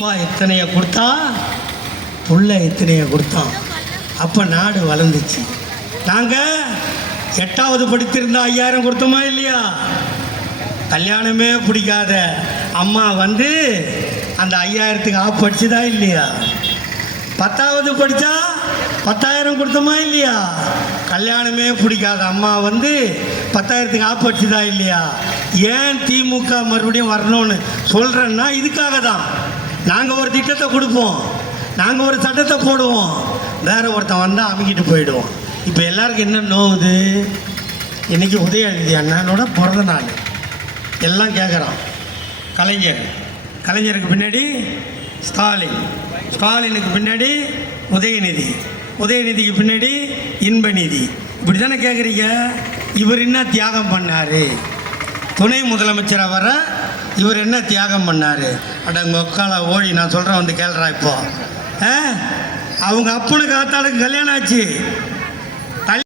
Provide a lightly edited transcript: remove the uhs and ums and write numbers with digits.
அப்பா எத்தனைய கொடுத்தா புள்ள எத்தனைய கொடுத்தான். அப்போ நாடு வளர்ந்துச்சு. நாங்கள் 8வது படித்திருந்தா 5000 கொடுத்தோமா இல்லையா? கல்யாணமே பிடிக்காத அம்மா வந்து அந்த 5000க்கு ஆஃப் படிச்சுதா இல்லையா? 10வது படித்தா 10,000 கொடுத்தோமா இல்லையா? கல்யாணமே பிடிக்காத அம்மா வந்து 10,000க்கு ஆஃப் படிச்சுதா இல்லையா? ஏன் திமுக மறுபடியும் வரணும்னு சொல்கிறேன்னா இதுக்காக தான். நாங்கள் ஒரு திட்டத்தை கொடுப்போம், நாங்கள் ஒரு சட்டத்தை போடுவோம், வேற ஒருத்தன் வந்தால் அமைக்கிட்டு போயிடுவோம். இப்போ எல்லாருக்கும் என்ன நோவுது? இன்றைக்கி உதயநிதி அண்ணனோட பிறந்த நாள். எல்லாம் கேட்குறான். கலைஞருக்கு பின்னாடி ஸ்டாலின், ஸ்டாலினுக்கு பின்னாடி உதயநிதிக்கு பின்னாடி இன்பநிதி. இப்படி தானே கேட்குறீங்க. இவர் என்ன தியாகம் பண்ணார்? துணை முதலமைச்சராக வர இவர் என்ன தியாகம் பண்ணார்? அடங்க ஒக்கால ஓடி நான் சொல்கிறேன், வந்து கேள்றா. இப்போ அவங்க அப்பனுக்கு ஆத்தாளுக்கு கல்யாணம் ஆச்சு.